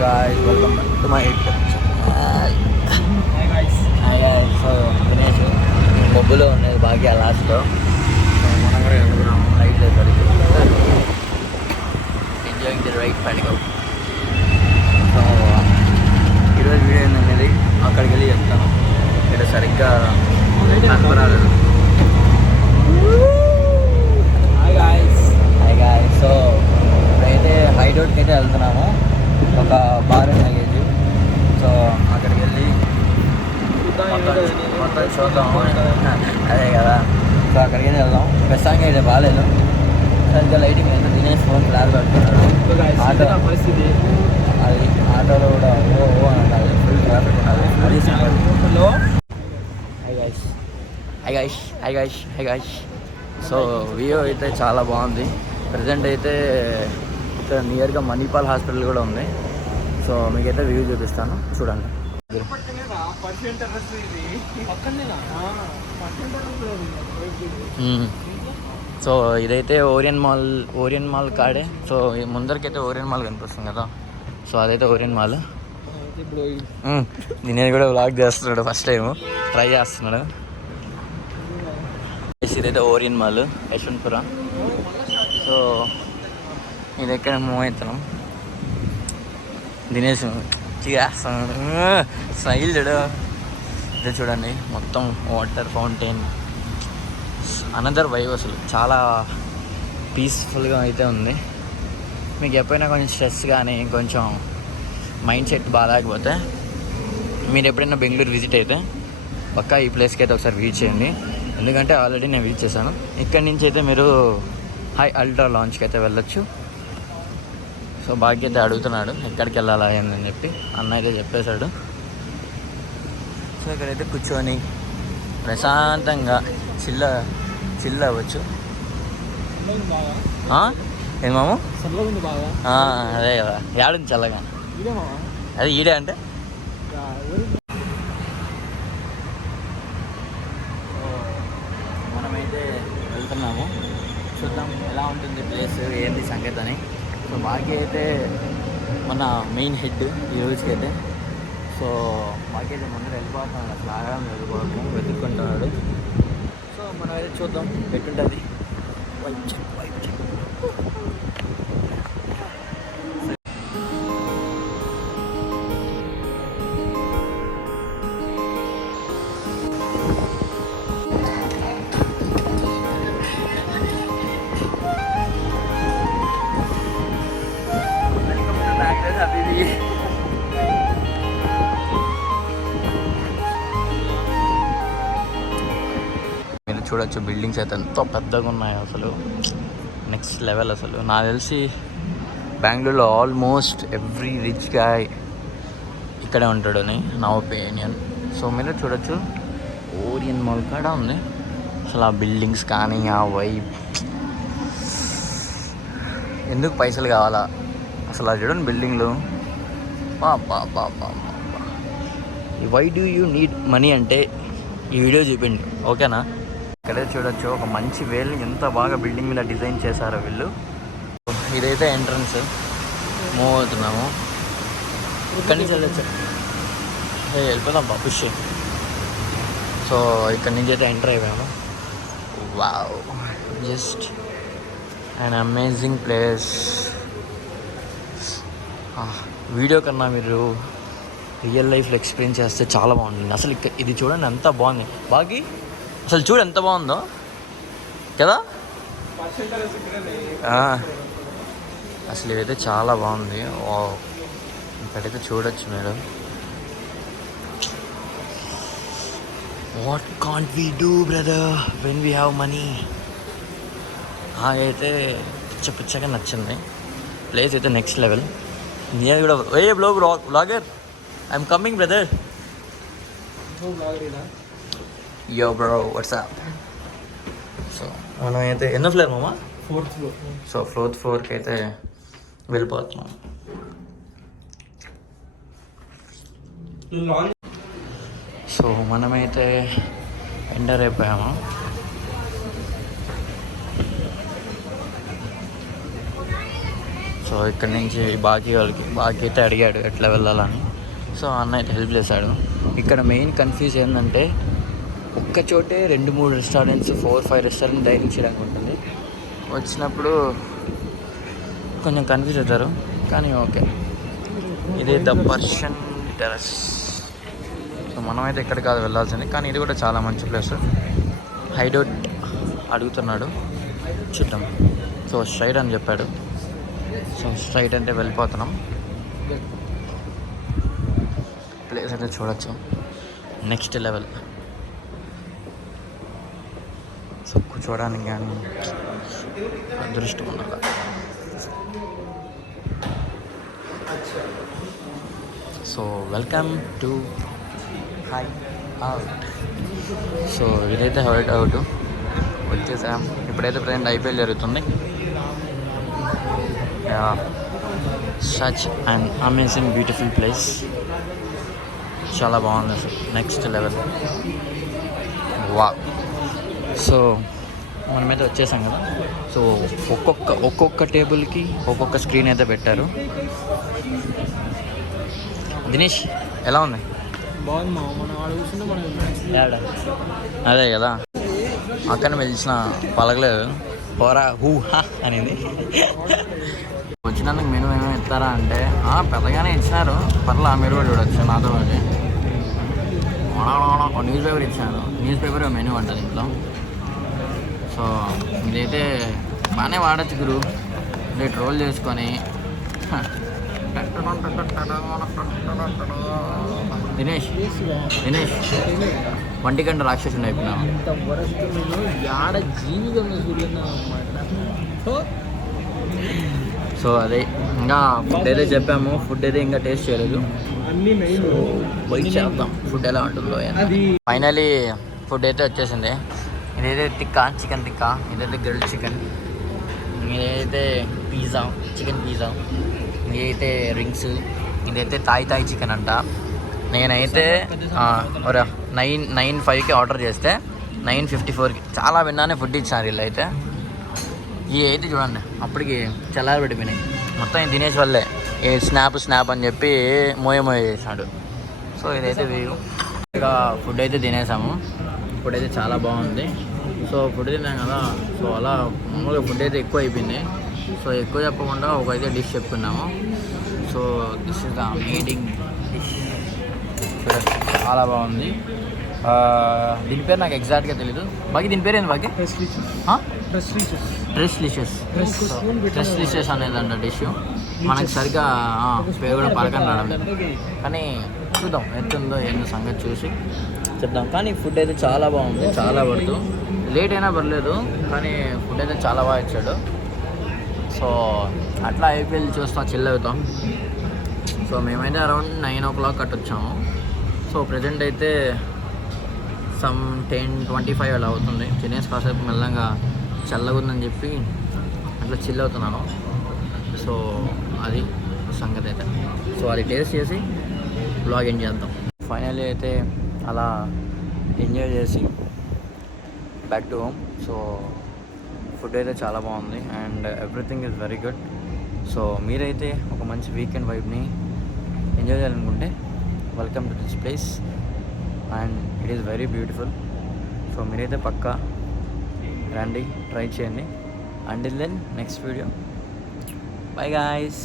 guys, welcome back to my YouTube channel. Hi guys. So Dinesh మొబ్బులో ఉన్నది భాగ్య లాస్ట్లో మనం కూడా వెళ్తున్నాము లైట్ లేదు ఎంజాయింగ్ ది రైట్ పండుగ. సో ఈరోజు వీడియో ఏంటనేది అక్కడికి వెళ్ళి చెప్తాను. ఇక్కడ సరిగ్గా కనపరాలేదు. Hi guys. సో ఇప్పుడైతే హైడౌట్కి అయితే వెళ్తున్నాము. ఒక బార్ లగేజ్. సో అక్కడికి వెళ్ళి మొత్తం చూద్దాము. అదే కదా. సో అక్కడికి వెళ్ళి వెళ్దాం. ప్రస్తుతానికి అయితే బాగాలేదు, సరిగ్గా లైటింగ్ అయితే దినేష్ ఫోన్ క్లాస్ పెట్టుకున్నాడు. ఆటో పరిస్థితి అది ఆటోలో కూడా ఓ అంటారు, ఫుల్ ట్రాఫిక్ ఉండాలి. అది హలో హై గైష్. సో వ్యూ అయితే చాలా బాగుంది. ప్రజెంట్ అయితే ఇక్కడ నియర్గా మణిపాల్ హాస్పిటల్ కూడా ఉంది. సో మీకైతే వ్యూ చూపిస్తాను, చూడండి. సో ఇదైతే ఓరియన్ మాల్ కాడే. సో ముందరికైతే ఓరియన్ మాల్ కనిపిస్తుంది కదా. సో అదైతే ఓరియన్ మాల్. నేను కూడా వ్లాగ్ చేస్తున్నాడు, ఫస్ట్ టైం ట్రై చేస్తున్నాడు. ఇదైతే ఓరియన్ మాల్ యశ్వంతపుర. సో ఇది ఎక్కడ మూవ్ అవుతున్నాం. దినేష్ చేస్తున్నాడు స్టైల్ చూడు. ఇదే చూడండి, మొత్తం వాటర్ ఫౌంటైన్, అనదర్ వైవ్. అసలు చాలా పీస్ఫుల్గా అయితే ఉంది. మీకు ఎప్పుడైనా కొంచెం స్ట్రెస్ కానీ కొంచెం మైండ్ సెట్ బాగాలేకపోతే మీరు ఎప్పుడైనా బెంగళూరు విజిట్ అయితే పక్కా ఈ ప్లేస్కి అయితే ఒకసారి విజిట్ చేయండి. ఎందుకంటే ఆల్రెడీ నేను విజిట్ చేశాను. ఇక్కడి నుంచి అయితే మీరు హై అల్ట్రా లాంచ్కి అయితే వెళ్ళొచ్చు. సో భాగ్య అయితే అడుగుతున్నాడు ఎక్కడికి వెళ్ళాలా అని చెప్పి. అన్న అయితే చెప్పేశాడు. సో ఇక్కడైతే కూర్చొని ప్రశాంతంగా చిల్ అవ్వచ్చు. ఏం మాము? అదే కదా, ఏడుంది చల్లగా. అదే ఈడే అంటే మనమైతే వెళ్తున్నాము. చూద్దాం ఎలా ఉంటుంది ప్లేస్, ఏంటి సంగతి అని. సో భాగ్య అయితే మన మెయిన్ హెడ్ ఈ రోజుకి అయితే. సో భాగ్య అయితే ముందర వెళ్ళిపోతున్నాడు, అసలు ఆగారం వెతుక్కుంటున్నాడు. సో మనం అయితే చూద్దాం ఎట్టుంటుంది. మీరు చూడొచ్చు బిల్డింగ్స్ అయితే ఎంతో పెద్దగా ఉన్నాయి. అసలు నెక్స్ట్ లెవెల్. అసలు నాకు తెలిసి బెంగళూరులో ఆల్మోస్ట్ ఎవ్రీ రిచ్ గాయ్ ఇక్కడే ఉంటాడని నా ఒపీనియన్. సో మీరు చూడొచ్చు ఓరియన్ మాల్ కూడా ఉంది. అసలు ఆ బిల్డింగ్స్ కానీ ఆ వైబ్, ఎందుకు పైసలు కావాలా అసలు. అది చూడండి బిల్డింగ్లు. Why do you need money అంటే ఈ వీడియో చూపిండి, ఓకేనా. ఇక్కడే చూడొచ్చు ఒక మంచి వేలు ఎంత బాగా బిల్డింగ్ మీద డిజైన్ చేశారో వీళ్ళు. ఇదైతే ఎంట్రన్స్. మూవ్ అవుతున్నాము. ఇక్కడి నుంచి వెళ్ళొచ్చు. వెళ్ళిపోదాం పుష్. సో ఇక్కడి నుంచి అయితే ఎంటర్ అయిపోయాము. Wow, just and amazing place. Video కన్నా మీరు రియల్ లైఫ్లో ఎక్స్పీరియన్స్ చేస్తే చాలా బాగుంటుంది. అసలు ఇది చూడండి ఎంత బాగుంది. బాగి అసలు చూడు ఎంత బాగుందో కదా. అసలు ఇవైతే చాలా బాగుంది. ఇక్కడైతే చూడొచ్చు మీరు. What can't we do brother when we have money. నాకైతే పిచ్చగా నచ్చింది ప్లేస్ అయితే. Next level. నేను కూడా ఏ బ్లాగర్ ఐఎమ్ కమింగ్ బ్రదర్. యో బ్రో వాట్సాప్. సో మనం అయితే ఎన్నో ఫ్లోర్ మామా? 4th floor. సో 4th floorకి అయితే వెళ్ళిపోతున్నాం. సో మనమైతే ఎంటర్ అయిపోయాము. సో ఇక్కడ నుంచి బాకీ అయితే అడిగాడు ఎట్లా వెళ్ళాలని. సో అన్న అయితే హెల్ప్ చేశాడు. ఇక్కడ మెయిన్ కన్ఫ్యూజ్ ఏంటంటే ఒక్క చోటే 2-3 రెస్టారెంట్స్ 4-5 రెస్టారెంట్ డైనింగ్ చేయడానికి ఉంటుంది. వచ్చినప్పుడు కొంచెం కన్ఫ్యూజ్ అవుతారు, కానీ ఓకే. ఇది ద పర్షియన్ టెర్రస్. సో మనమైతే ఇక్కడ కాదు వెళ్ళాల్సింది, కానీ ఇది కూడా చాలా మంచి ప్లేస్. హైడౌట్ అడుగుతున్నాడు, చూద్దాం. సో స్ట్రైట్ అని చెప్పాడు. సో స్ట్రైట్ అంటే వెళ్ళిపోతున్నాం. ప్లేస్ అయితే చూడొచ్చు, నెక్స్ట్ లెవెల్. సో కూర్చోడానికి కానీ అదృష్టం ఉండాలి. So welcome to high out. So ఇదైతే హైట్ అవుట్ వచ్చేసాం. ఇప్పుడైతే ప్రజెంట్ ఐపీఎల్ జరుగుతుంది. Such and amazing beautiful place, చాలా బాగుంది అసలు, నెక్స్ట్ లెవెల్. వా. సో మనమైతే వచ్చేసాం కదా. సో ఒక్కొక్క టేబుల్కి ఒక్కొక్క స్క్రీన్ అయితే పెట్టారు. దినేష్ ఎలా ఉంది? అదే కదా, అక్కని పిలిచిన పలకలేదు, పోరా హూ హా అనేది. వచ్చినందుకు మెనూ ఏమేమి ఇస్తారా అంటే పెద్దగానే ఇచ్చినారు, పర్లా మీరు కూడా చూడొచ్చు నాతో పాటు. న్యూస్ పేపర్ ఇచ్చాను, న్యూస్ పేపర్ మెనూ ఉంటుంది ఇంట్లో. సో ఇదైతే బాగానే వాడచ్చు గురు, ఇదే ట్రోల్ చేసుకొని. దినేష్ వంటి గంట రాక్షసుని అయిపోయినావు. సో అదే ఇంకా ఫుడ్ అయితే చెప్పాము, ఫుడ్ అయితే ఇంకా టేస్ట్ చేయలేదు. వెయిట్ చేద్దాం ఫుడ్ ఎలా ఉంటుందో. ఫైనలీ ఫుడ్ అయితే వచ్చేసింది. ఇదైతే చికెన్ టిక్కా, ఇదైతే గ్రిల్డ్ చికెన్, ఇదైతే పిజ్జా, చికెన్ పిజ్జా, ఇదైతే రింగ్స్, ఇదైతే తాయి చికెన్ అంట. నేనైతే 9:05కి ఆర్డర్ చేస్తే 9:54కి చాలా విన్నానే ఫుడ్ ఇచ్చారు వీళ్ళు అయితే. ఇవి అయితే చూడండి అప్పటికి చల్లారి పెట్టిపోయినాయి మొత్తం. తినేసి వల్లే ఏ స్నాప్ అని చెప్పి మోయ చేశాడు. సో ఇదైతే వ్యూ. ఇక ఫుడ్ అయితే తినేసాము. ఫుడ్ అయితే చాలా బాగుంది. సో ఫుడ్ తిన్నాం కదా, సో అలా మామూలుగా ఫుడ్ అయితే ఎక్కువ అయిపోయింది. సో ఎక్కువ చెప్పకుండా ఒకైతే డిష్ చెప్పుకున్నాము. So this is the amazing dish. చాలా బాగుంది. దీని పేరు నాకు ఎగ్జాక్ట్గా తెలీదు. బాకీ దీని పేరు ఏంది బాకీ? ట్రెస్ లిషెస్ అనేదంట డిష్. మనకి సరిగ్గా పేరు కూడా పలకని రావడం లేదు, కానీ చూద్దాం ఎంతుందో ఏందో సంగతి చూసి చెప్దాం. కానీ ఫుడ్ అయితే చాలా బాగుంది, చాలా పడుతూ లేట్ అయినా పర్లేదు, కానీ ఫుడ్ అయితే చాలా బాగా ఇచ్చాడు. సో అట్లా ఐపీఎల్ చూస్తాం, చిల్ అవుతాం. సో మేమైతే అరౌండ్ 9 o'clock అట్టు వచ్చాము. సో ప్రజెంట్ అయితే సమ్ 10:25 అలా అవుతుంది. తినేసి కాసేపు మెల్లగా చల్లగా ఉందని చెప్పి అట్లా చిల్ అవుతున్నాను. సో అది సంగతి అయితే. సో అది టేస్ట్ చేసి బ్లాగ్ ఎండ్ చేద్దాం. ఫైనల్లీ అయితే అలా ఎంజాయ్ చేసి back to home. So food అయితే చాలా బాగుంది and everything is very good. So మీరైతే ఒక మంచి వీకెండ్ వైబ్ని ఎంజాయ్ చేయాలనుకుంటే welcome to this place and it is very beautiful. So మీరైతే పక్కా రండి, ట్రై చేయండి. Until then next video. Bye guys.